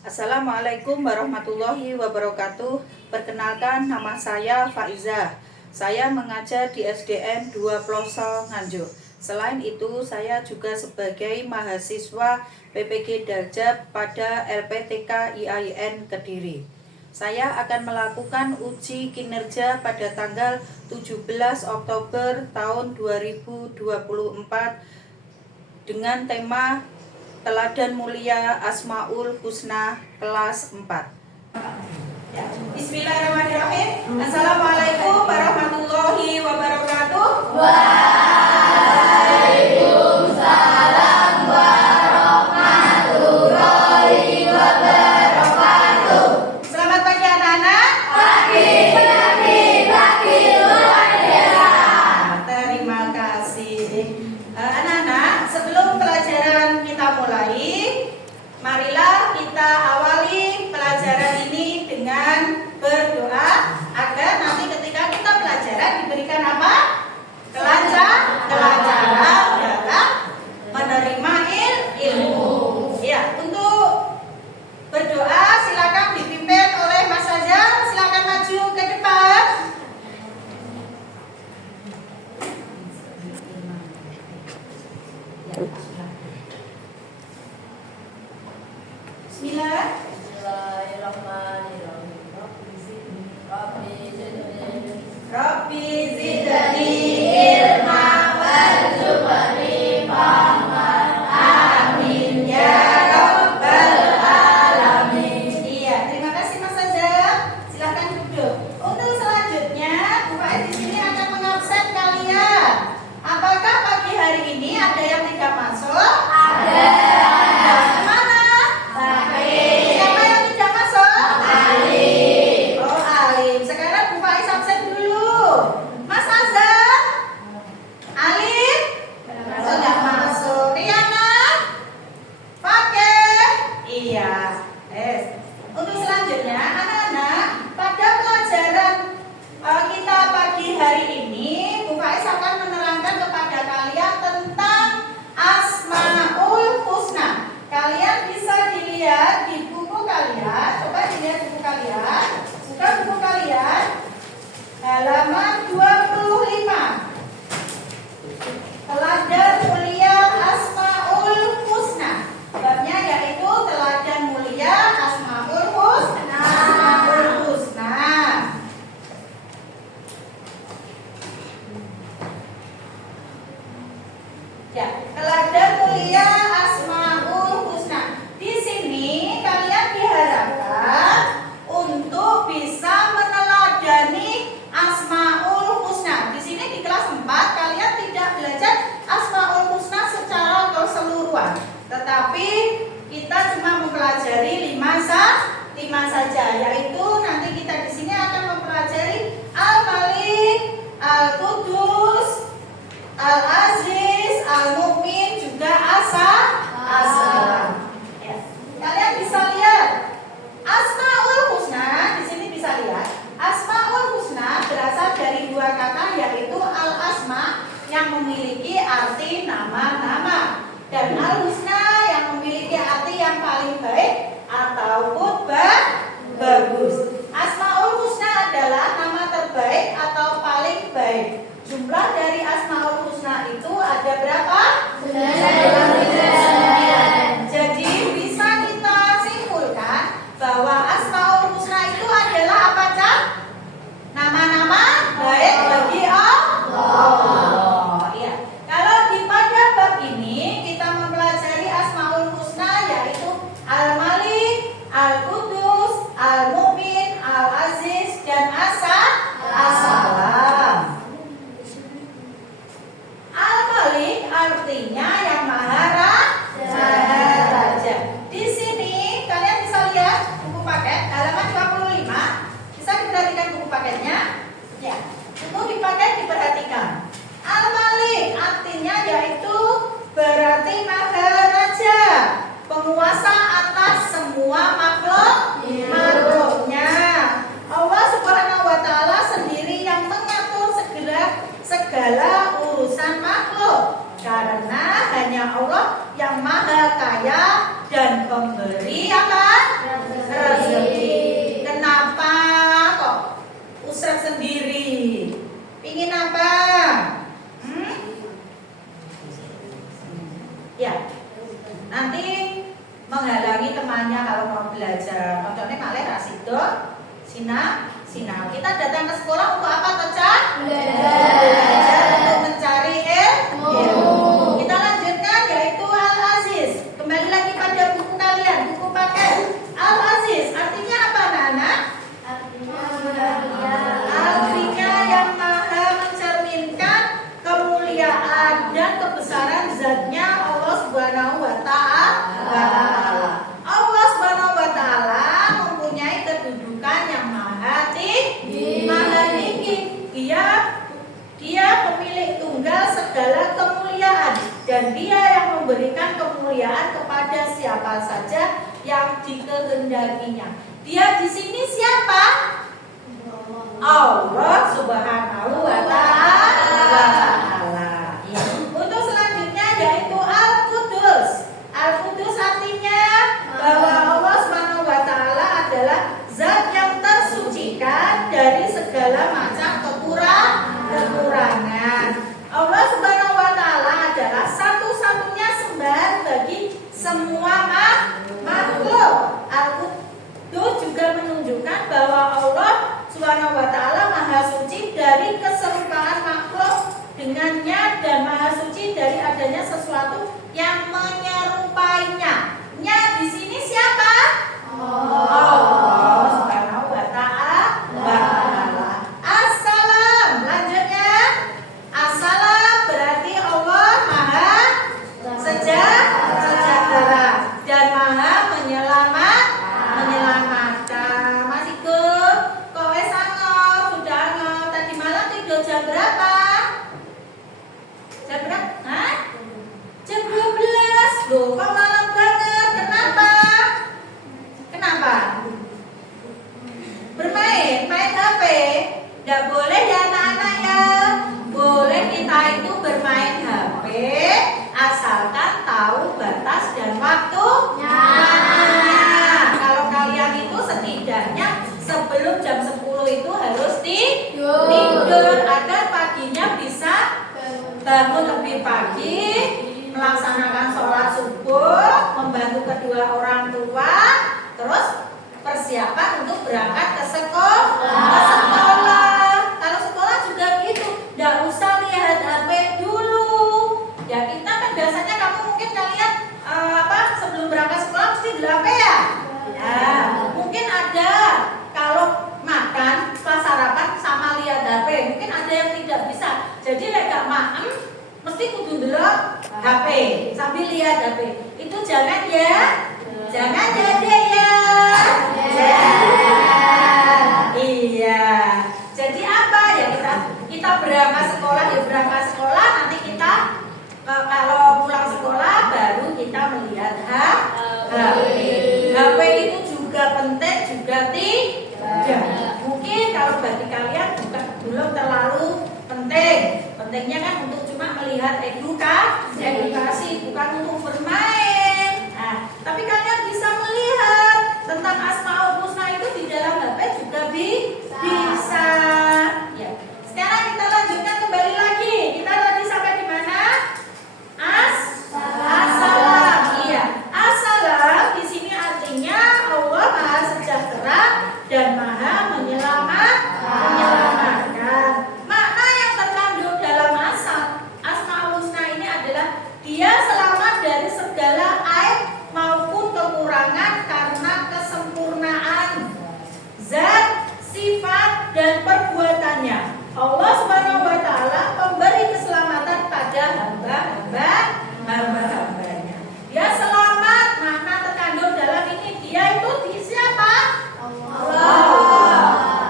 Assalamualaikum warahmatullahi wabarakatuh. Perkenalkan, nama saya Faiza. Saya mengajar di SDN 2 Ploso Nganjuk. Selain itu, saya juga sebagai mahasiswa PPG Darjab pada LPTK IAIN Kediri. Saya akan melakukan uji kinerja pada tanggal 17 Oktober tahun 2024 dengan tema Teladan Mulia Asmaul Husna kelas 4. Bismillahirrahmanirrahim. Assalamualaikum warahmatullahi wabarakatuh. Waalaikumsalam warahmatullahi wabarakatuh. Selamat pagi anak-anak. Pagi luar biasa. Terima kasih. Anak-anak, sebelum pelajaran kita mulai, marilah kita awali pelajaran ini dengan berdoa agar nanti ketika kita pelajaran diberikan apa? Kelancaran dalam menerima ilmu. Ya, untuk berdoa silakan dipimpin oleh Mas Fajar. Silakan maju ke depan. Bismillah. Bismillahirrahmanirrahim. Rabbi zidni ilma warzuqni fahman. Amin ya rabbal alamin. Iya, terima kasih Mas Fajar. Silakan duduk. Untuk selanjutnya, Bu Faiz di sini akan mengabsen kalian. Apakah pagi hari ini ada yang tidak masuk? Ada. Kemana? Sakit. Siapa yang tidak masuk? Alim. Oh, Alim. Sekarang Bu Faiz absen dulu. Mas Azhar? Alim? Sudah masuk. Riana? Pakai? Iya. Untuk selanjutnya, anak-anak, pada pelajaran kita pagi hari ini, Bu Faiz akan menerangkan kepada kalian tentang Asmaul Husna. Kalian bisa dilihat di buku kalian. Coba dilihat buku kalian. Buka buku kalian. Halaman 25. Teladan Mulia Asmaul Husna. Babnya yaitu Teladan Mulia Asmaul Husna. Asmaul Husna. Ya, Teladan Mulia Asmaul Husna. Di sini kalian diharapkan untuk bisa meneladani Asmaul Husna. Di sini di kelas 4 kalian tidak belajar Asmaul Husna secara keseluruhan, tetapi kita cuma mempelajari 5 saja, yaitu nanti kita di sini akan mempelajari Al-Malik, Al-Qudus, Al-Aziz, Al-Mu'min, juga As-Salam. Ya. Kalian bisa lihat Asmaul Husna. Di sini bisa lihat Asmaul Husna berasal dari dua kata, yaitu Al-Asma yang memiliki arti nama-nama dan Al-Husna yang memiliki arti yang paling baik ataupun bagus. Asmaul Husna adalah nama terbaik atau paling baik. Jumlah dari Asmaul Husna itu ada berapa? 9. Jadi bisa kita simpulkan bahwa Asmaul Husna itu adalah apa, Cak? Nama-nama baik bagi Allah. Iya. Kalau di pada bab ini kita mempelajari Asmaul Husna, yaitu Al-Malik, Al-Qudus, Al-Mu'min, Al-Aziz, dan As-Salam. Al-Malik artinya yang maha raja. Di sini kalian bisa lihat buku paket halaman 25. Bisa diperhatikan buku paketnya? Ya. Buku di paket diperhatikan. Al-Malik artinya yaitu berarti maha raja, penguasa atas semua makhluknya. Allah Subhanahu wa taala sendiri yang mengatur segala urusan makhluk, karena hanya Allah yang maha kaya dan pemberi apa? menghalangi temannya kalau mau belajar. Contohnya malih rasido, sinau. Kita datang ke sekolah untuk apa, Toca? Belajar untuk mencari ilmu. Kita lanjutkan yaitu Al-Aziz. Kembali lagi pada buku kalian, buku paket. Al-Aziz artinya apa, Nana? Artinya yang maha mencerminkan kemuliaan dan kebesaran zatnya Allah Subhanahu wa Ta'ala. Allah Subhanahu wa Ta'ala mempunyai kedudukan yang maha tinggi. Dia pemilik tunggal segala kemuliaan dan dia yang memberikan kemuliaan kepada siapa saja yang dikehendakinya. Dia di sini siapa? Allah Subhanahu wa Ta'ala. Ya. Untuk selanjutnya yaitu Al-Qudus. Al-Qudus artinya bahwa Allah Subhanahu wa Ta'ala adalah zat yang tersucikan dari segala macam kekurangan. Allah Subhanahu wa Ta'ala adalah satu-satunya sembahan bagi semua makhluk. Al-Qudus juga menunjukkan bahwa Allah Subhanahu wa Ta'ala maha suci dari keserupaan makhluk dengannya dan maha suci dari adanya sesuatu yang menyerupainya. Nya di sini siapa? Allah Subhanahu wa Ta'ala. Assalam. Lanjutnya. Assalam berarti Allah maha sejahtera dan maha menyelamatkan. Masih kok wes angop, sudah angop. Tadi malam tidur jam berapa? Jam berapa? Hah? Jam 12. Loh, kok malam banget? Kenapa? Main HP. Nggak boleh ya anak-anak ya. Boleh kita itu bermain HP asalkan tahu batas dan waktunya. Kalau kalian itu setidaknya sebelum jam 10 itu harus tidur agar paginya bisa bangun lebih pagi, melaksanakan sholat subuh, membantu kedua orang tua, terus persiapan untuk berangkat ke sekolah. Kalau sekolah juga gitu, nggak usah lihat HP dulu. Ya kita kan biasanya kamu mungkin kalian sebelum berangkat sekolah mesti di HP ya. Ya mungkin ada kalau makan pas sarapan sama lihat HP, mungkin ada yang tidak bisa. Jadi gak maem mesti kudu ndelok HP sambil lihat HP. Itu jangan ya. Jangan ya. Iya. Jadi apa ya kita berangkat sekolah nanti kita kalau pulang sekolah baru kita melihat HP. HP itu juga penting juga tidak. Mungkin kalau bagi kalian belum terlalu penting. Pentingnya kan untuk cuma melihat edukasi bukan untuk bermain. Nah, tapi kalian bisa melihat tentang Asmaul Husna itu di dalam HP juga bisa. Ya. Sekarang kita lanjutkan kembali lagi. Kita tadi sampai di mana? Assalam. Iya. Assalam di sini artinya Allah Maha Sejahtera dan Maha menyelamatkan. Makna yang terkandung dalam Asmaul Husna ini adalah dia selamat dari segala aib maupun kekurangan karena kesempurnaan zat, sifat, dan perbuatannya. Allah Subhanahu wa Ta'ala memberi keselamatan pada hamba-hambanya. Dia selamat, makna terkandung dalam ini dia itu di siapa?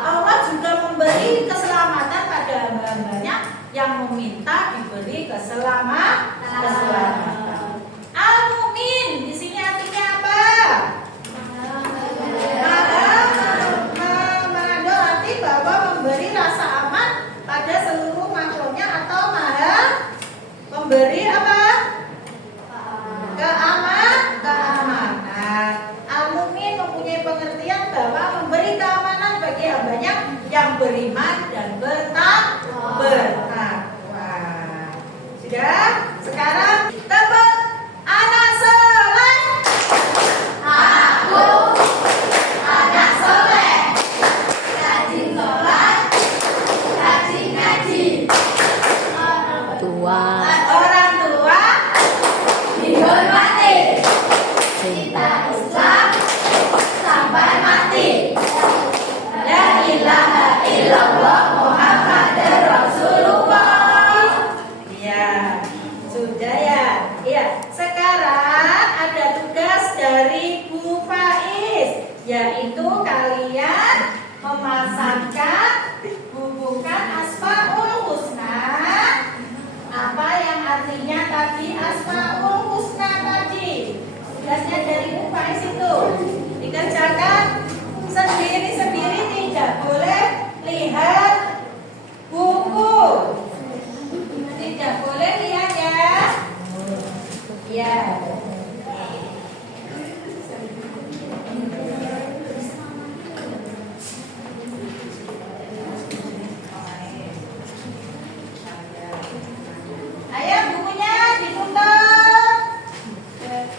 Allah juga memberi keselamatan pada hamba-hambanya yang meminta diberi keselamatan. Al-Mu'min di sini artinya apa? Mengandung arti bahwa memberi rasa aman pada seluruh makhluknya atau maha memberi apa? Keamanan. Al-Mu'min mempunyai pengertian bahwa memberi keamanan bagi hambanya yang beriman dan bertakwa. Sudah? Sekarang tepuk anak soleh. Memasangkan, hubungkan Asmaul Husna. Apa yang artinya tadi Asmaul Husna tadi? Tugasnya dari UKS itu dikerjakan sendiri-sendiri, tidak boleh lihat buku. Tidak boleh lihat ya. Ya. Ayo bukunya ditutup.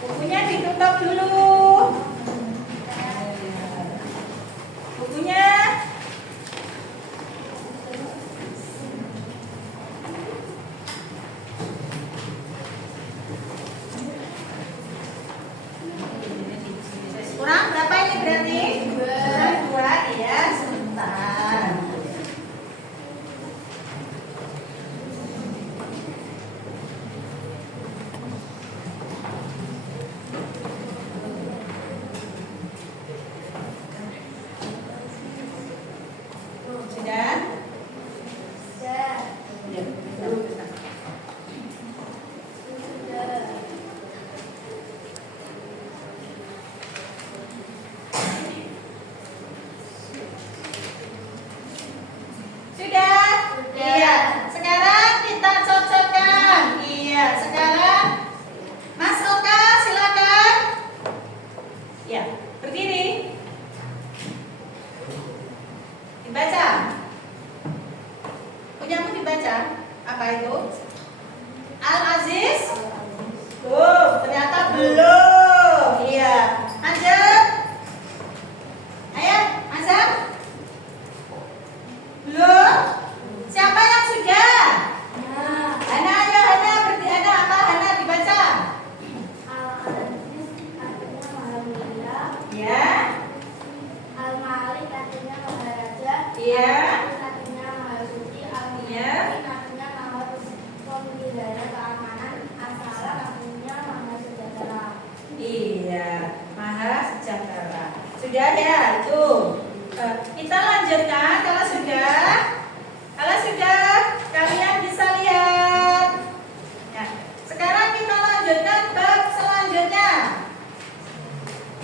Bukunya ditutup dulu. Bukunya. Kurang berapa ini berarti? Kurang 2 ya, sebentar. Sudah? Sudah? Iya. Sekarang kita cocokkan. Iya. Sekarang Mas Oka silakan. Ya, berdiri. Dibaca. Punyamu dibaca. Apa itu? Al-Aziz. Ternyata belum. Iya. Lanjut. Ayo, Mazhar. Belum? Siapa yang sudah? Hana, ayo Hana, berarti ada apa? Hana dibaca. Al-Aziz artinya Maha Mulia. Ya. Al-Malik artinya Maha Raja. Iya. Al-Aziz artinya Maha Suci. Iya. Al-Mumin artinya Maha Pemelihara Keamanan. As-Salam artinya Maha Sejahtera. Iya, Maha Sejahtera. Sudah ya, itu. Kita lanjutkan kalau sudah kalian bisa lihat. Ya, sekarang kita lanjutkan bab selanjutnya.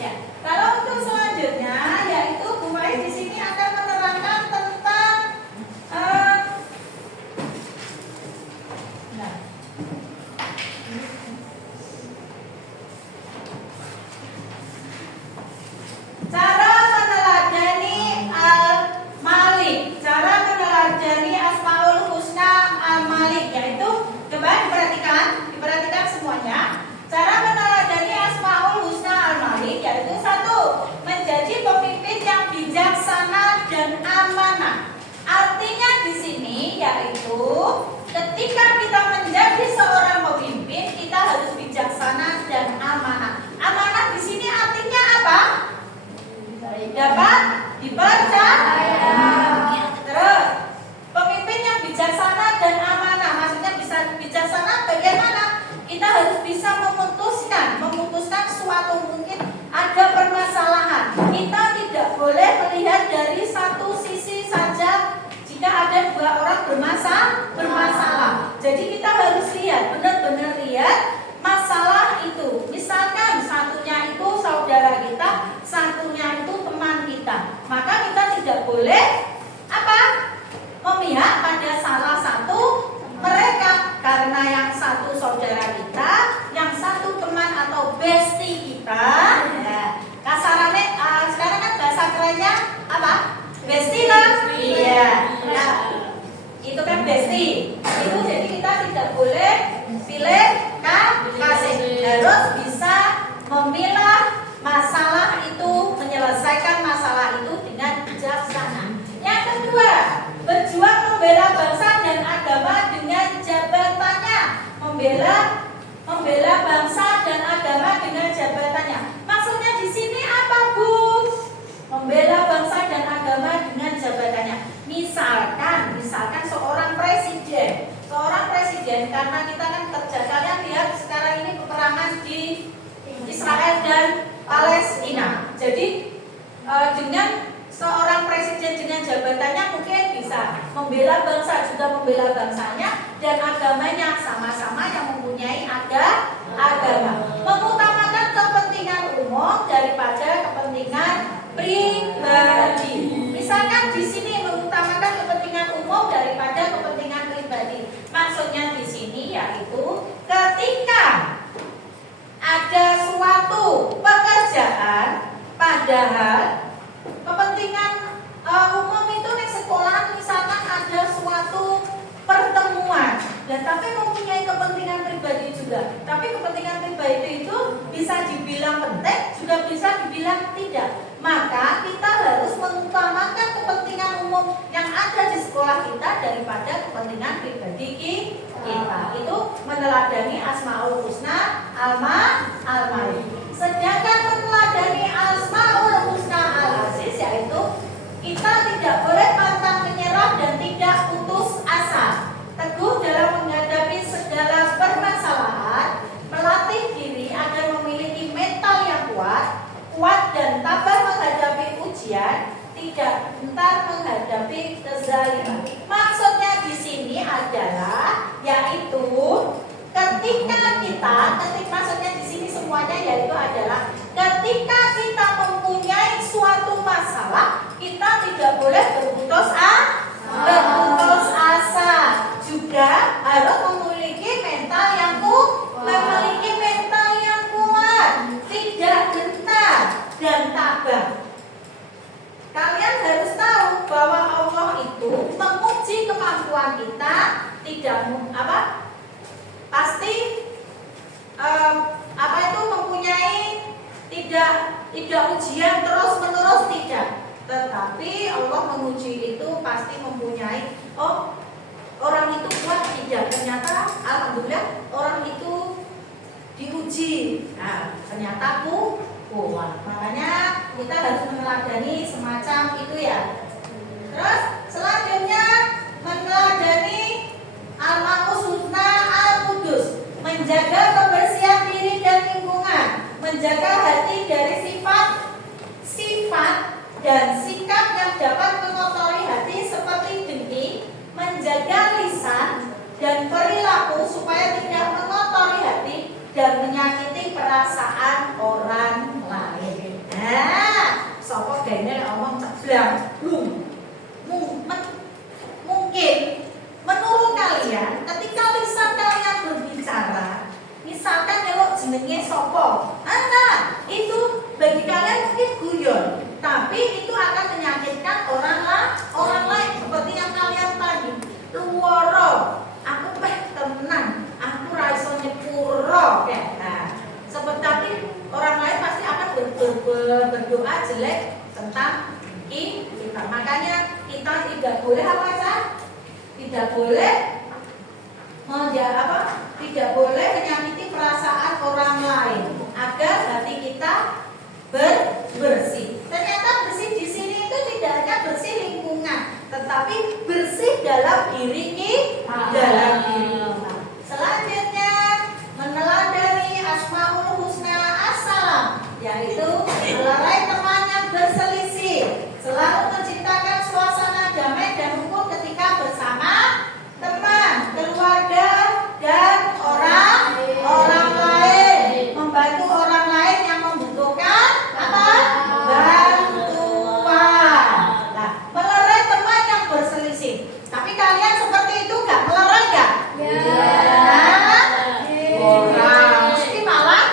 Ya, kalau untuk selanjutnya yaitu Bu Faiz di sini akan menerangkan tentang nah, cara meneladani Al-Malik, cara meneladani Asmaul Husna Al-Malik, yaitu coba diperhatikan semuanya. Cara meneladani Asmaul Husna Al-Malik yaitu 1. Menjadi pemimpin yang bijaksana dan amanah. Artinya di sini yaitu ketika kita menjadi seorang pemimpin, kita harus bijaksana dan amanah. Amanah di sini artinya apa? Dapat dipercaya. Terus pemimpin yang bijaksana dan amanah, maksudnya bisa bijaksana bagaimana? Kita harus bisa memutuskan suatu mungkin ada permasalahan. Kita tidak boleh melihat dari satu sisi saja. Jika ada 2 orang bermasalah, jadi kita harus lihat, benar-benar lihat masalah itu. Misalkan satunya itu saudara kita, satunya itu teman kita, maka kita tidak boleh memihak pada salah satu mereka, karena yang satu saudara kita, yang satu teman atau bestie kita. Ya, kasarannya sekarang kan bahasa kerennya apa? Bestie lah. Iya. Nah, itu kan bestie. Itu jadi kita tidak boleh pilih kasih, harus bisa memilah masalah itu, menyelesaikan masalah itu dengan bijaksana. Yang kedua, berjuang membela bangsa dan agama dengan jabatannya. Membela bangsa dan agama dengan jabatannya. Maksudnya di sini apa, Bu? Membela bangsa dan agama dengan jabatannya. Misalkan seorang presiden, karena kita kan kerja, kalian lihat sekarang ini peperangan di Israel dan Palestina. Jadi dengan seorang presiden membela bangsa juga membela bangsanya, dan agamanya sama-sama yang mempunyai agama. Mengutamakan kepentingan umum daripada kepentingan pribadi. Misalkan di sini mengutamakan kepentingan umum daripada kepentingan pribadi. Maksudnya di sini yaitu ketika ada suatu pekerjaan, padahal kepentingan umum itu di sekolah, misalkan ada suatu pertemuan, dan tapi mempunyai kepentingan pribadi juga. Tapi kepentingan pribadi itu bisa dibilang penting, juga bisa dibilang tidak. Maka kita harus mengutamakan kepentingan umum yang ada di sekolah kita daripada kepentingan pribadi kita. Itu meneladani Asmaul Husna al-Ma'in. Sedangkan meneladani Asmaul Husna al-Aziz, yaitu kita tidak boleh pantang menyerah dan tidak putus asa, teguh dalam menghadapi segala permasalahan, melatih diri agar memiliki mental yang kuat dan tabah menghadapi ujian, tidak gentar menghadapi kezaliman. Maksudnya di sini adalah yaitu maksudnya di sini semuanya yaitu adalah ketika kita mempunyai suatu masalah, kita tidak boleh berputus asa. Juga harus memiliki mental yang kuat, tidak gentar dan tabah. Kalian harus tahu bahwa Allah itu menguji kemampuan kita, pasti mempunyai tidak ujian terus menerus, tidak. Tetapi Allah menguji itu pasti mempunyai orang itu kuat, tidak. Ternyata alhamdulillah orang itu diuji. Nah, ternyata kuat. Makanya kita harus meneladani semacam itu ya. Terus selanjutnya meneladani Al-Ma'us Husna Al-Qudus, menjaga kebersihan diri dan lingkungan, menjaga hati dari sifat dan sikap yang dapat mengotori hati seperti dengki, menjaga lisan dan perilaku supaya tidak mengotori hati dan menyakiti perasaan orang lain. Nah, sapa dene omong ceblang, mungkin menurut kalian ketika lisan kalian berbicara, misalkan nyeluk jenenge sapa, itu bagi kalian mungkin guyon, tapi itu akan menyakitkan orang lain. Seperti yang kalian tadi, luworo, aku tenang, aku ra iso nyepuro kayak. Nah, seperti orang lain pasti akan berdoa jelek tentang kita. Makanya kita tidak boleh tidak boleh menyakiti perasaan orang lain agar hati kita bersih. Ternyata bersih di sini itu tidak hanya bersih lingkungan, tetapi bersih dalam diri kita. Selanjutnya meneladani Asmaul Husna As-Salam, yaitu melerai teman yang berselisih, selalu menciptakan suasana damai dan rukun ketika bersama teman, keluarga, dan orang lain, membantu orang lain yang membutuhkan bantuan. Nah, melerai teman yang berselisih. Tapi kalian seperti itu nggak? Melerai nggak? Orang mesti malah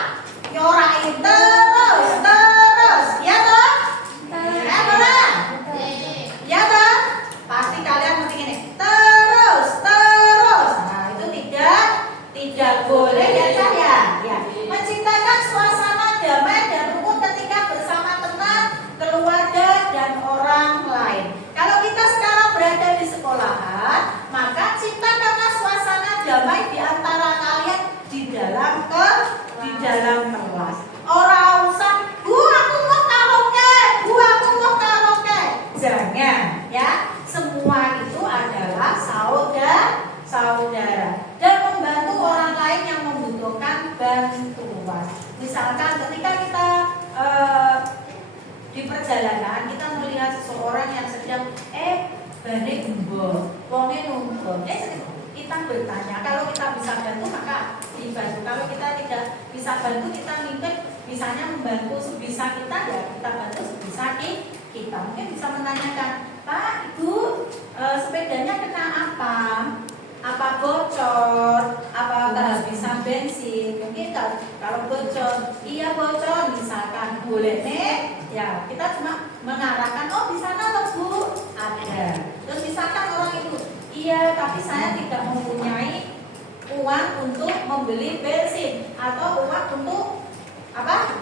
nyorain terus, ya toh? Ya toh? Pasti kalian mesti gini, terus. Nah, itu tidak boleh ya saya. Ya, menciptakan suasana damai dan rukun ketika bersama teman, keluarga, dan orang lain. Kalau kita sekarang berada di sekolahan, maka ciptakanlah suasana damai di antara kalian di dalam kelas. Orang usah, aku mau karaoke. Jangan ya. Semua itu adalah saudara dan membantu orang lain yang membutuhkan bantuan. Misalkan ketika kita di perjalanan kita melihat seseorang yang sedang bane umbo, wonge nuntun. Kita bertanya, kalau kita bisa bantu maka dibantu. Kalau kita tidak bisa bantu, kita mungkin misalnya membantu sebisa kita, ya kita bantu sebisa kita. Mungkin bisa menanyakan, Pak, Ibu, sepedanya kena apa? Apa bocor? Apa kehabisan bensin? Mungkin kalau bocor, iya bocor misalkan, boleh nih? Ya, kita cuma mengarahkan, oh di sana loh Bu, ada. Terus misalkan orang itu, iya tapi saya tidak mempunyai uang untuk membeli bensin atau uang untuk apa?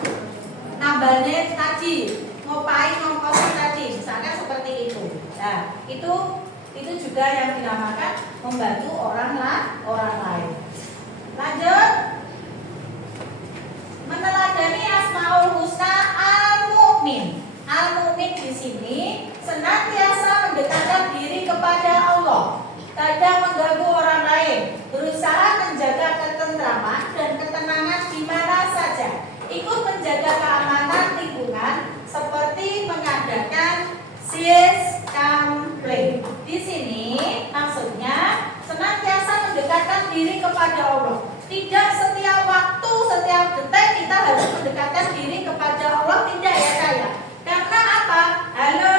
Nambahnya tadi, ngopain ngongkosin tadi, misalnya seperti itu. Nah, itu juga yang dinamakan membantu orang lain. Lanjut, meneladani Asmaul Husna Al-Mu'min. Al-Mu'min di sini senantiasa mendekatkan diri kepada Allah, tidak mengganggu orang lain, berusaha menjaga ketentraman dan ketenangan di mana saja, ikut menjaga keamanan lingkungan seperti mengadakan sies-kampleng. Di sini maksudnya senantiasa mendekatkan diri kepada Allah. Tidak setiap waktu, setiap detik kita harus mendekatkan diri kepada Allah, tidak ya saya. Karena apa? Halo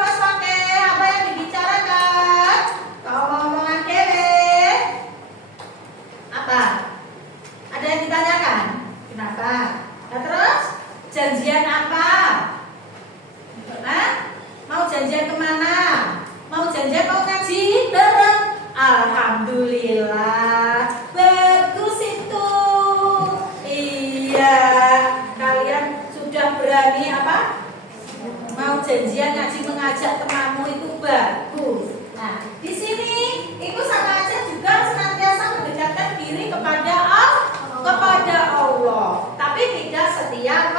Mas Pake, apa yang dibicarakan? Kau ngomongan dewe? Apa? Ada yang ditanyakan? Kenapa? Nah, terus janjian apa? Hah? Mau janjian kemana? Mau janjian mau ngaji bareng? Alhamdulillah, bagus itu. Iya, kalian sudah berani apa? Mau janjian ngaji mengajak temanmu, itu bagus. Nah, di sini itu sama aja juga senantiasa mendekatkan diri kepada Allah, tapi tidak setiap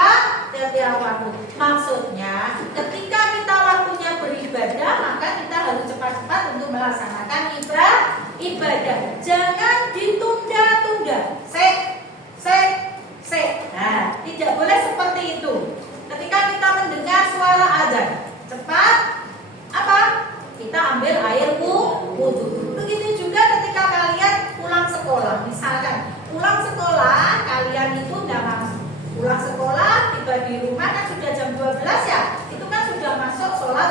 waktu. Maksudnya, ketika kita waktunya beribadah, maka kita harus cepat-cepat untuk melaksanakan ibadah. Jangan ditunda-tunda. Nah, tidak boleh seperti itu. Ketika kita mendengar suara azan, cepat apa? Kita ambil air wudu. Begitu juga ketika kalian pulang sekolah, misalkan pulang sekolah, kalian itu nggak langsung pulang sekolah, tiba di rumah kan sudah jam 12 ya, itu kan sudah masuk sholat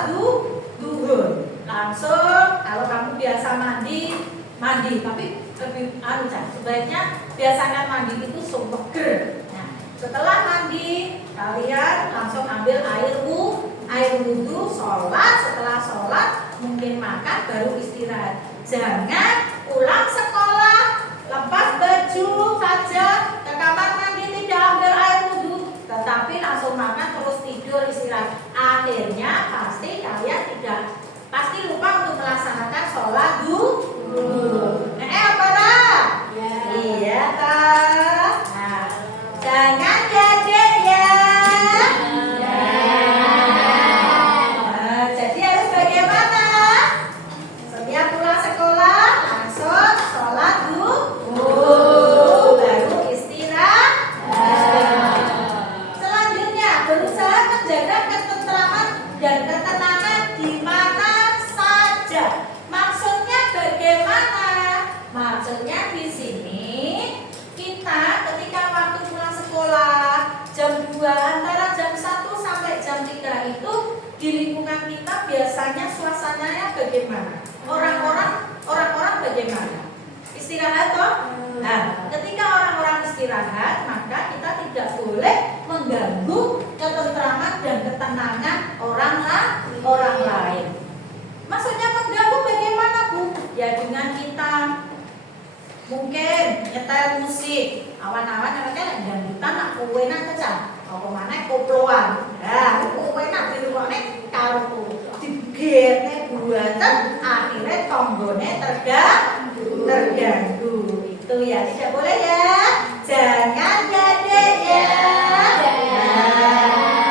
duhur. Langsung kalau kamu biasa mandi, tapi lebih sebaiknya biasakan mandi itu seger. Nah, setelah mandi kalian langsung ambil air wudu, sholat. Setelah sholat mungkin makan, baru istirahat. Jangan pulang sekolah lepas baju saja ke kamar mandi, tidak ambil air wudu, tetapi langsung makan terus tidur istirahat. Akhirnya pasti lupa untuk melaksanakan sholat duhur. Apa dah? Iya tak? Nah, jangan gadek ya. Jadi harus bagaimana? Setiap pulang sekolah langsung sholat duhur, baru istirahat. Selanjutnya berusaha menjaga ketentraman dan ketenangan di mana saja. Maksudnya bagaimana? Maksudnya di sini kita ketika waktu pulang sekolah jam 2, antara jam 1 sampai jam 3 itu di lingkungan kita biasanya suasananya bagaimana? Orang-orang bagaimana? Istirahat toh? Nah, ketika orang-orang istirahat, maka kita tidak boleh mengganggu ketentraman dan ketenangan orang lain. Maksudnya mengganggu bagaimana, Bu? Ya dengan kita mungkin nyetel musik, awan-awan namanya dangdutan, nak kowe nak kecah, apa mana koploan. Nah, kowe nak dirungokne karo digene buatan, akhirnya tombone terganggu. Itu ya tidak boleh ya. Jangan gadek ya.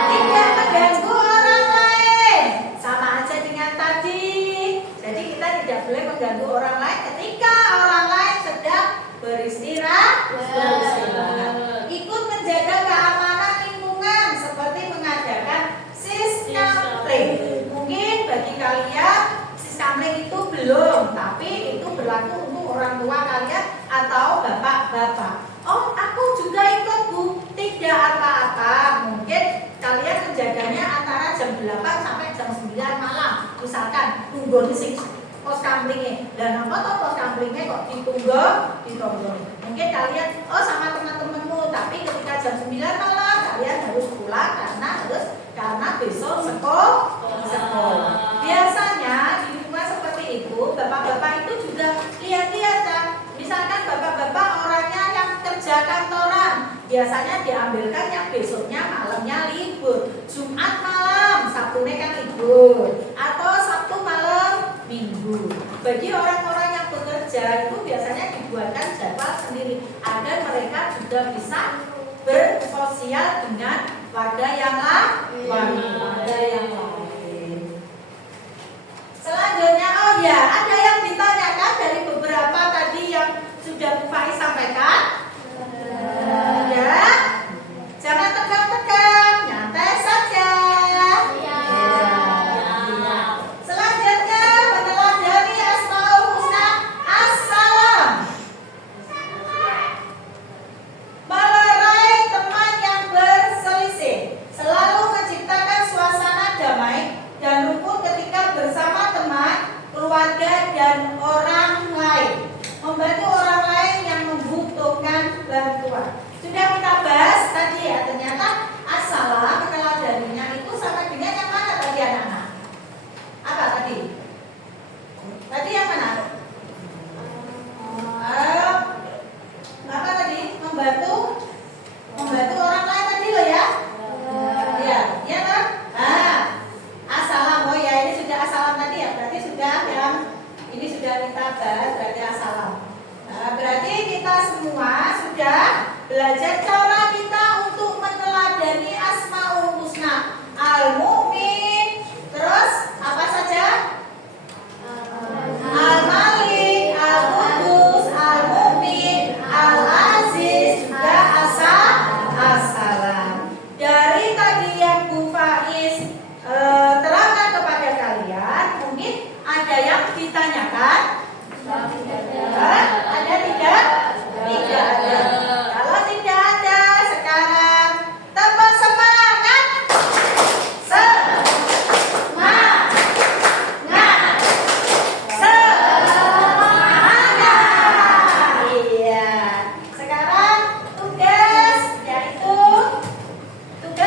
Tidak mengganggu orang lain. Sama aja dengan tadi. Jadi kita tidak boleh mengganggu orang lain ketika orang lain sedang beristirahat. Ikut menjaga keamanan lingkungan seperti mengadakan berlaku untuk orang tua kalian atau bapak-bapak. Oh, aku juga ikut Bu. Tidak apa-apa. Mungkin kalian menjaganya antara jam 8 sampai jam 9 malam. Misalkan tunggu di pos kamplingnya. Dan apa toh pos kamplingnya kok ditunggu. Mungkin kalian sama teman-temanmu, tapi ketika jam 9 malam kalian harus pulang karena besok sekolah. Biasanya di rumah seperti itu, bapak-bapak itu juga lihat-lihat kan. Misalkan bapak-bapak orangnya yang kerja kantoran, biasanya diambilkan yang besoknya malamnya libur. Jumat malam, Sabtunya kan libur, atau Sabtu malam Minggu. Bagi orang-orang yang bekerja itu biasanya dibuatkan jadwal sendiri agar mereka juga bisa bersosial dengan warga yang lain. Selanjutnya, ada yang ditanyakan dari beberapa tadi yang sudah Bu Faiz sampaikan? Ya, jangan tegang-tegang, nyantai saja. Selanjutnya, meneladani Asmaul Husna Assalam. Melerai teman yang berselisih, selalu menciptakan suasana damai dan rukun ketika bersama teman, keluarga, dan orang lain. Membantu orang lain yang membutuhkan bantuan. Sudah kita bahas tadi ya, ternyata assalam meneladaninya itu sama dengan yang mana tadi anak-anak? Apa tadi? Tadi yang mana? Apa tadi? Membantu orang lain tadi loh ya? Ya kan? Assalam, ini sudah assalam tadi ya, berarti sudah ini sudah kita bahas berarti assalam. Berarti kita semua sudah belajar cara kita untuk meneladani Asmaul Husna, Al-Mu'min, terus apa saja? Al-Malik, Al-Qudus, Al-Mu'min, Al-Aziz, juga Assalam. Dari tadi yang Bu Faiz terangkan kepada kalian, mungkin ada yang ditanyakan? Ada tidak? Tidak ada. Kalau tidak ada, sekarang tambah semangat. Iya. Sekarang tugas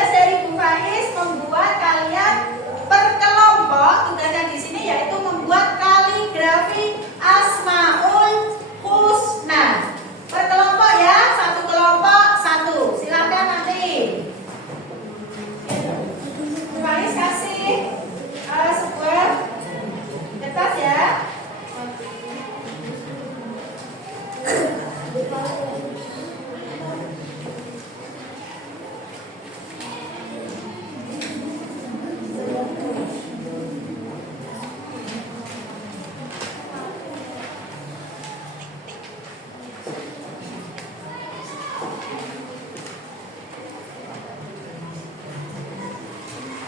dari Bu Faiz membuat kalian berkelompok. Tugasnya di sini yaitu membuat kaligrafi Asmaul Husna. Berkelompok ya, satu kelompok satu. Silakan nanti. Bu Faiz kasih sebuah kertas ya.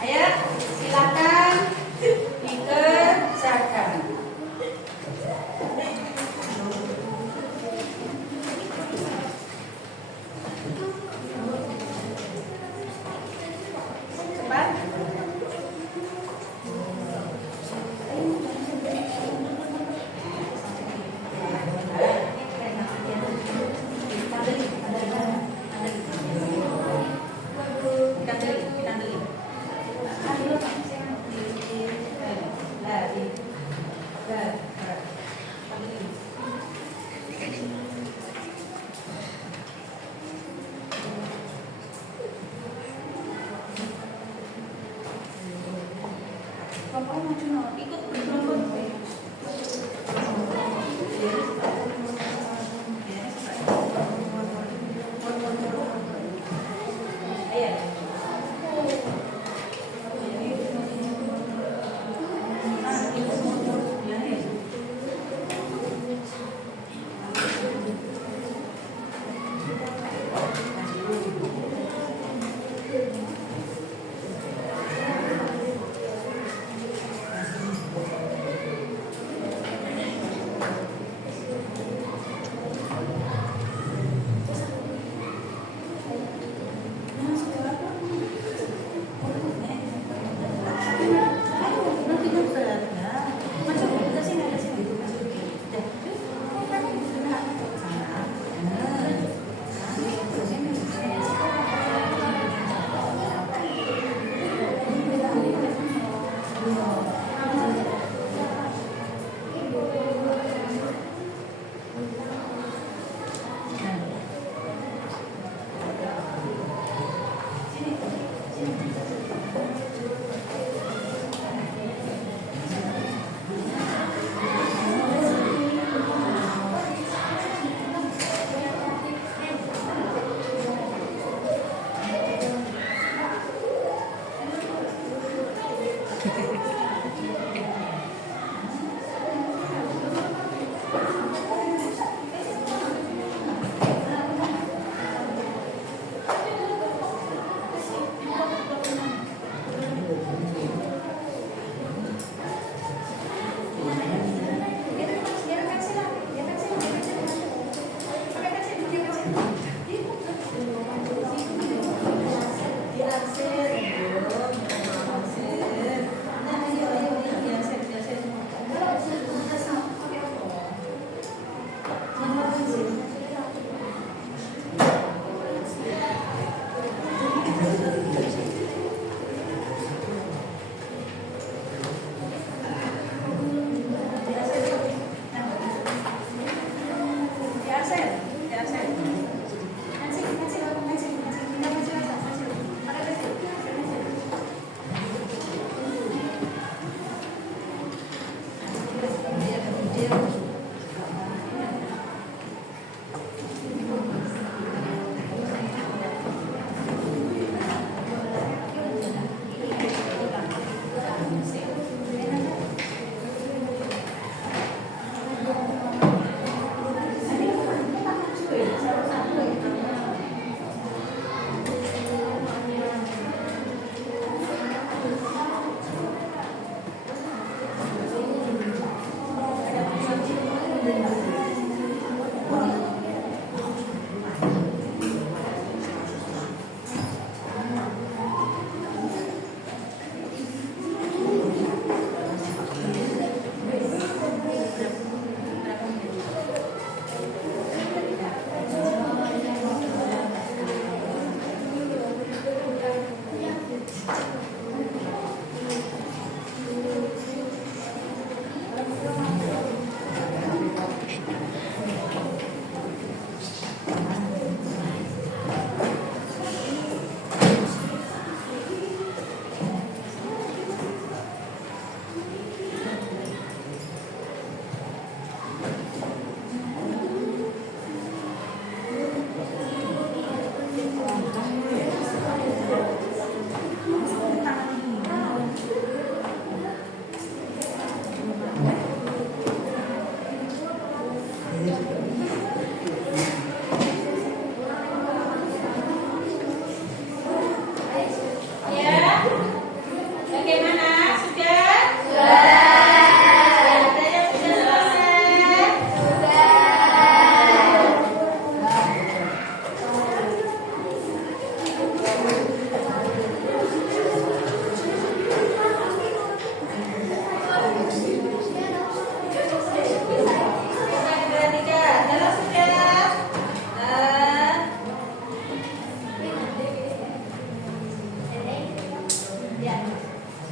Ayo, silakan dikerjakan. Cepat. Bapak maju no, ikut berkelompok.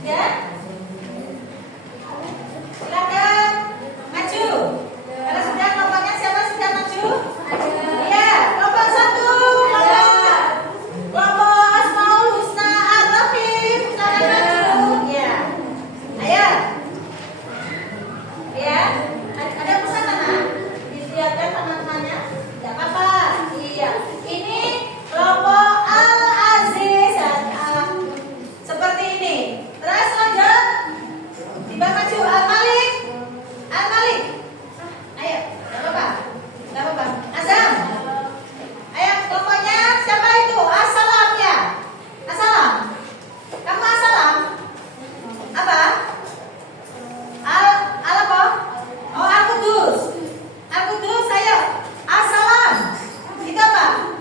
Ya? Silakan maju. Kalau sudah kelompoknya siapa sudah maju? Iya, kelompok 1, kelompok Asmaul Husna Ar-Rahim. Silakan maju. Ya. Ayo. Ya. Ada pesan mana? Dilihatkan teman-temannya. Enggak apa-apa. Iya. Ini kelompok Al-Aziz. Seperti ini. Terus lanjut. Tiba maju Al-Malik. Al-Malik. Ayo, enggak apa-apa. Enggak apa-apa. Azam. Ayo, kelompoknya siapa itu? Assalam ya. Assalam. Kamu assalam? Apa? Al apa? Oh, Al-Qudus. Al-Qudus, ayo. Assalam. Itu apa?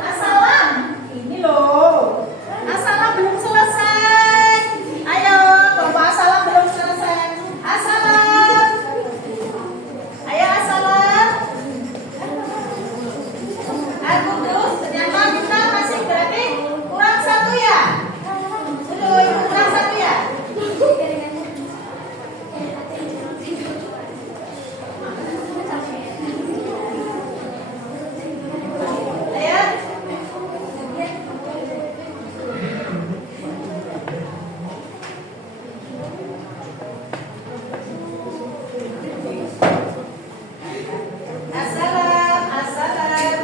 Assalam. Ini loh. Assalam belum selesai. Ayo, kelompok assalam belum selesai. Assalam. Ayo assalam. Al-Qudus, ternyata kita masih berarti kurang 1 ya. Sudah kurang 1 ya. Ayo. Assalam, assalam.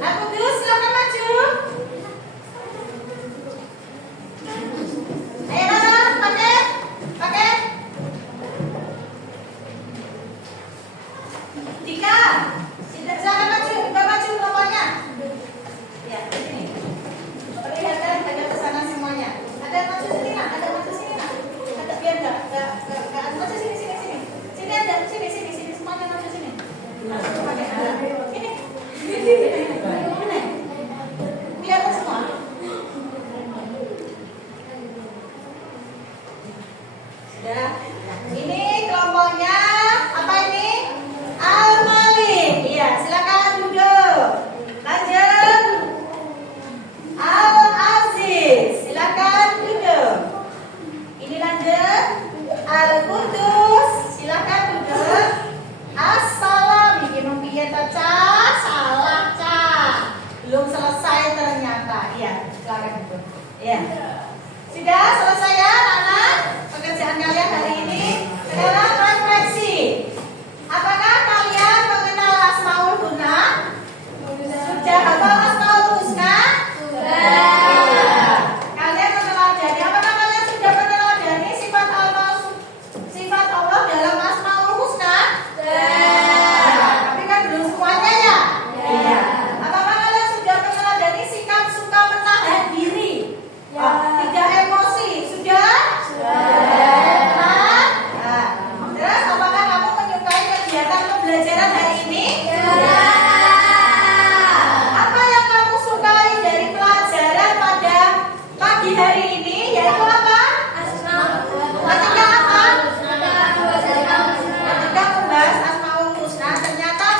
Al-Qudus, silakan maju. Ayo Nana, pakai. Dika, silakan maju, Dika maju kelompoknya. Ya, sini. Perlihatkan ada pesanan semuanya. Ada maju sini nak, ada maju sini nak. Ada biar enggak maju sini. Sini ada, sini semuanya maju sini. Maju pakai ini. Ini. Biar semua. Sudah. Ini kelompoknya apa ini? Al-Malik. Iya, silakan duduk. Lanjut. Al-Aziz, silakan duduk. Ini lanjut. Al-Qudus, silakan duduk. Assalam, iki mempiye ta, Cah? Salah, Cah. Belum selesai ternyata. Iya, silakan duduk. Iya. Sudah selesai ya, anak-anak? Pekerjaan kalian hari ini. Sekarang refleksi. Apakah kalian mengenal Asmaul Husna? Sudah hafal Asmaul Husna? Sudah. Kalian meneladani. Apakah kalian sudah meneladani sifat Allah dalam Asmaul Husna? Sudah. Tapi kan belum semuanya ya? Iya. Apakah kalian sudah meneladani sikap suka menahan diri? Tidak emosi? Sudah? Nah, terus apakah kamu menyukai kegiatan pembelajaran hari ini? Apa yang kamu sukai dari pelajaran pada pagi hari ini? Yaitu apa? Ketika apa? Ketika membahas Asmaul Husna, ternyata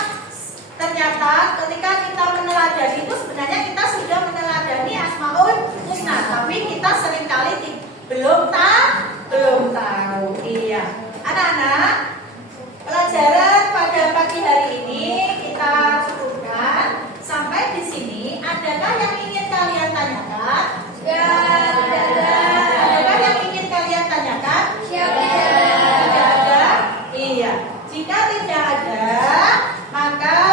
ketika kita meneladani itu sebenarnya kita sudah meneladani Asmaul Husna, tapi kita seringkali belum tahu. Iya. Anak-anak, pelajaran pada pagi hari ini kita cukupkan sampai di sini. Adakah yang ingin kalian tanyakan? Adakah yang ingin kalian tanyakan? Tidak ada? Iya. Jika tidak ada, maka